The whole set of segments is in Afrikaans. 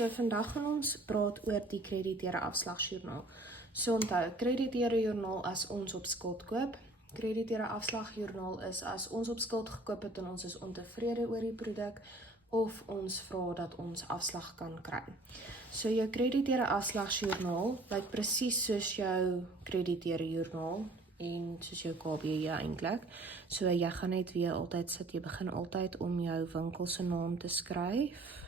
So vandag gaan ons praat oor die krediteure afslagsjoernaal. So onthou, krediteure joernaal as ons op skuld koop. Krediteure afslagjoernaal is as ons op skuld gekoop het en ons is ontevrede oor die produk of ons vra dat ons afslag kan kry. So jou krediteure afslagsjoernaal lyk presies soos jou krediteure joernaal en soos jou KBJ eintlik. So jy gaan net weer altyd sit, jy begin altyd om jou winkel se naam te skryf.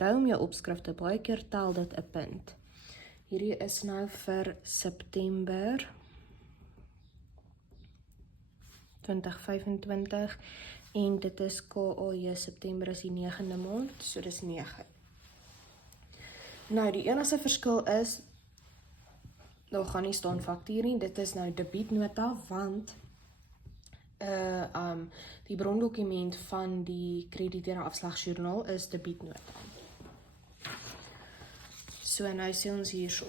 Onthou om jou opskrifte, baie keer tel dit 'n punt. Hierdie is nou vir September 2025 en dit is KAJ September is die 9de maand, so dis 9. Nou die enigste verskil is, daar gaan nie staan faktuur nie, dit is nou debietnota, want die brondokument van die krediteure afslagsjoernaal is debietnota. So nou sê ons hierso.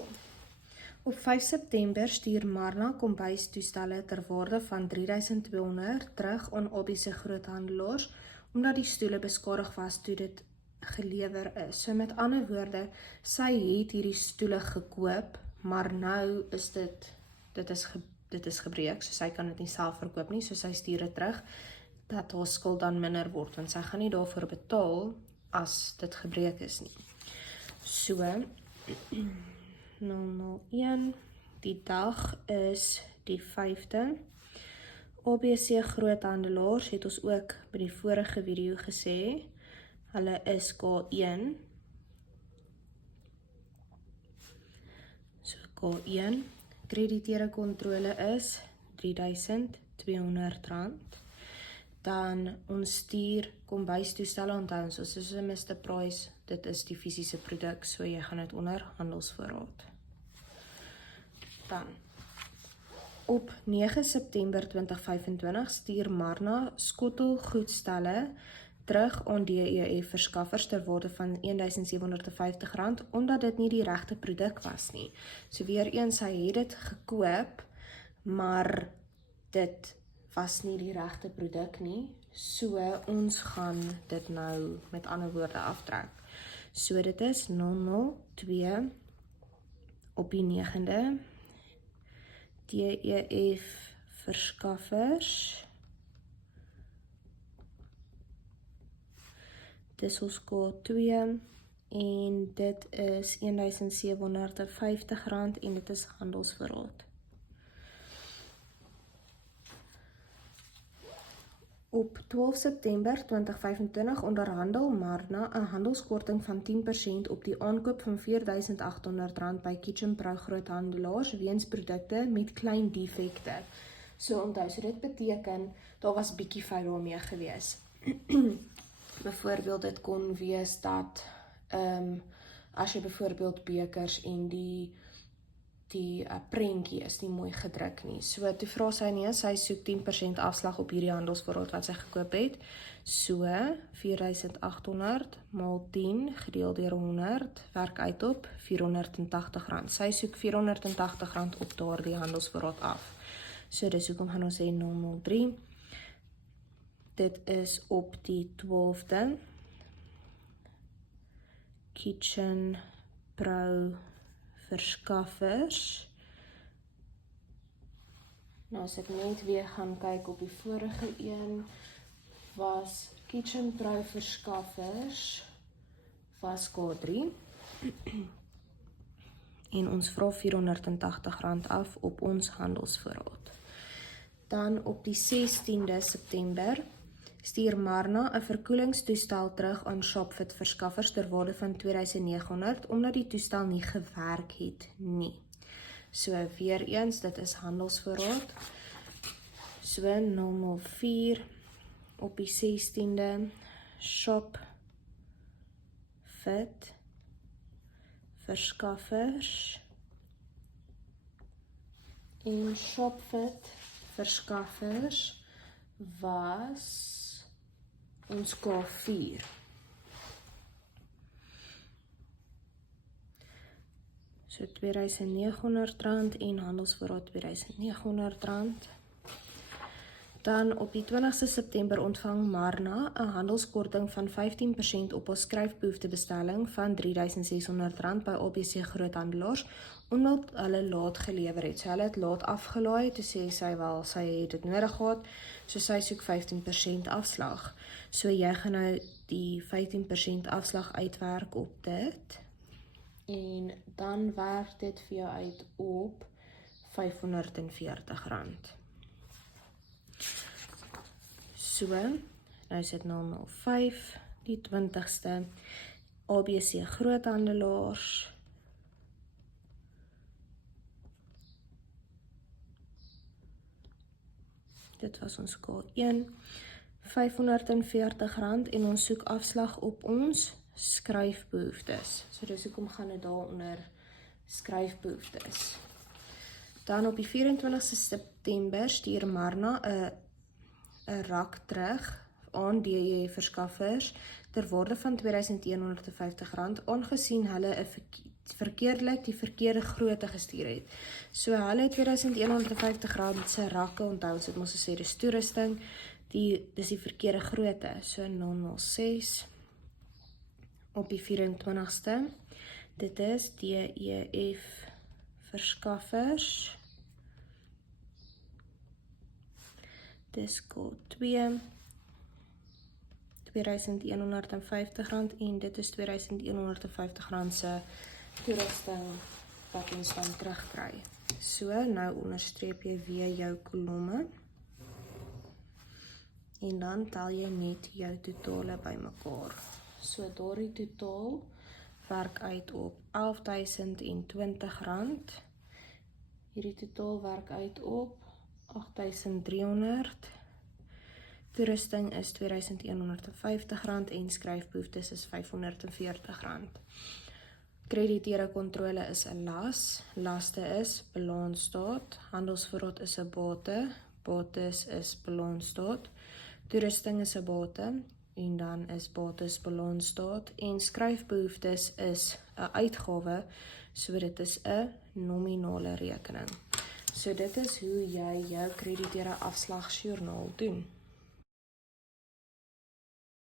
Op 5 September stuur Marna kombuistoestelle ter waarde van 3200 terug aan Abby se groothandelaars, omdat die stoele beskadig was toe dit gelewer is. So met ander woorde, sy het hierdie stoele gekoop, maar nou is dit is gebreek, so sy kan dit nie self verkoop nie, so sy stuur dit terug, dat haar skuld dan minder word, want sy gaan nie daarvoor betaal as dit gebreek is nie. So, 001, die dag is die 5de. ABC groothandelaars het ons ook by die vorige video gesê, hulle is K1. So K1, krediteure kontrole is R3200. Dan ons stuur kombuistoestelle, onthou ons, soos 'n Mr. Price, dit is die fisiese produk, so jy gaan dit onder handelsvoorraad. Dan, op 9 September 2025 stuur Marna skottelgoedstelle terug aan DEF verskaffers ter waarde van R1750, omdat dit nie die regte produk was nie. So weer eens, hy het dit gekoop, maar dit was nie die regte produk nie, so ons gaan dit nou met ander woorde aftrek. So dit is 002 op die 9de, DEF verskaffers, dis ons K2 en dit is R1750 en dit is handelsvoorraad. Op 12 September 2025 onderhandel Marna 'n handelskorting van 10% op die aankoop van R4800 by Kitchen Pro groothandelaars weens produkte met klein defekte. So onthou, so dit beteken, daar was bietjie fout daarmee gewees. Byvoorbeeld, dit kon wees dat, as jy byvoorbeeld bekers en die prentjie is nie mooi gedruk nie. So, toe vra sy nie, sy soek 10% afslag op hierdie handelsvoorraad wat sy gekoop het. So, 4800 maal 10 gedeel deur 100, werk uit op R480. Sy soek R480 op daardie handelsvoorraad af. So, dis hoekom gaan ons sê 003. Dit is op die 12de. Kitchen Pro verskaffers. Nou as ek net weer gaan kyk op die vorige een, was Kitchen Pro verskaffers, was K3. En ons vra R480 af op ons handelsvoorraad. Dan op die 16de September, stuur Marna 'n verkoelingstoestel terug aan Shopfit verskaffers ter waarde van R2900, omdat die toestel nie gewerk het nie. So weer eens, dit is handelsvoorraad. So 004 op die 16de, Shopfit verskaffers. En Shopfit verskaffers was ons K4. So R2900 en handelsvoorraad R2900. Dan op die 20ste September ontvang Marna 'n handelskorting van 15% op haar skryfbehoeftebestelling van R3.600 by ABC Groothandelaars, omdat hulle laat gelewer het. So hulle het laat afgelaai, toe sê sy wel, sy het dit nodig gehad, so sy soek 15% afslag. So jy gaan nou die 15% afslag uitwerk op dit, en dan werk dit vir jou uit op R540. So, nou is dit 005, die 20ste, ABC Groothandelaars, dit was ons K1, R540 en ons soek afslag op ons skryfbehoeftes. So dis hoekom gaan dit daar onder skryfbehoeftes. Dan op die 24ste September stuur Marna 'n rak terug aan DE verskaffers ter waarde van R2.150, aangesien hulle 'n verkeerdelik die verkeerde grootte gestuur het. So hulle het R2.150 se rakke, onthou ons het mos gesê dis toerusting, dis die verkeerde grootte, so 006 op die 24ste, dit is DEF verskaffers, dis K2, R2.150 en dit is R2.150 se toerusting wat ons dan terugkry. So, nou onderstreep jy weer jou kolomme en dan tel jy net jou totale bymekaar. So, daardie totaal werk uit op R11.020. Hierdie totaal werk uit op R8.300. Toerusting is R2.150 en skryfbehoeftes is R540. Krediteure kontrole is 'n las, laste is balansstaat, handelsvoorraad is 'n bate, bates is balansstaat, toerusting is 'n bate, en dan is bates balansstaat, en skryfbehoeftes is 'n uitgawe, so dit is 'n nominale rekening. So dit is hoe jy jou krediteure afslagsjoernaal doen.